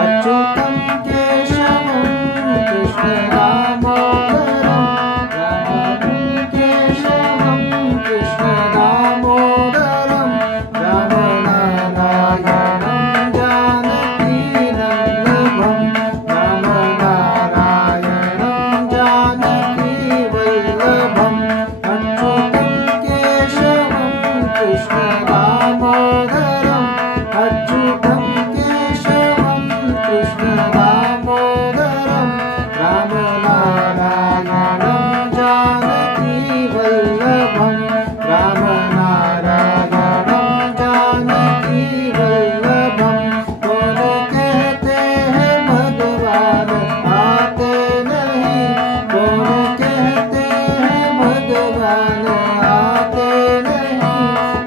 अच्युतं केशवं कृष्णदामोदरं केशवं कृष्णदामोदरं रामनारायणं जानकीवल्लभं रामनारायणं जानकीवल्लभम् अच्युतं केशवं कृष्णदामोदरम् अच्युतं केशवं कृष्णदामोदरं रामनारायणं जानकीवल्लभं रामनारायणं जानकीवल्लभं कौन कहते हैं भगवान आते नहीं कौन कहते हैं भगवान आते नहीं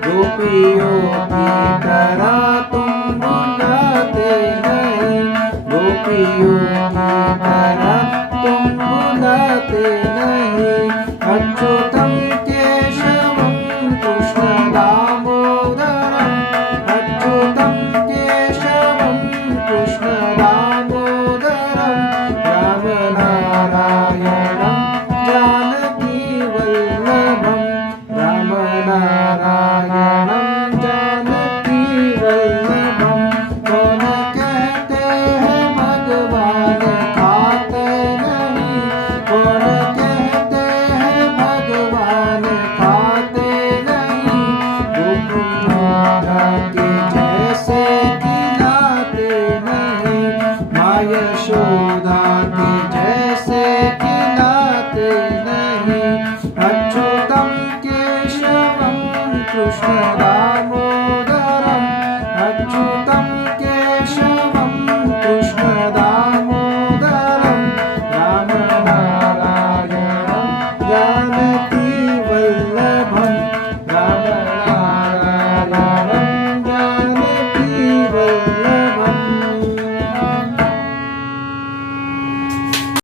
गोपियों की तरह तुम बुलाते नहीं गोपियों की तरह तुम बुलाते नहीं अच्युतं केशवं कृष्णदामोदरं अच्युतं केशवं कृष्णदामोदरं रामनारायणं जानकीवल्लभं रामनारायणं जानकीवल्लभं कौन कहते हैं भगवान खाते नहीं कौन कहते हैं भगवान खाते नहीं गोपियों के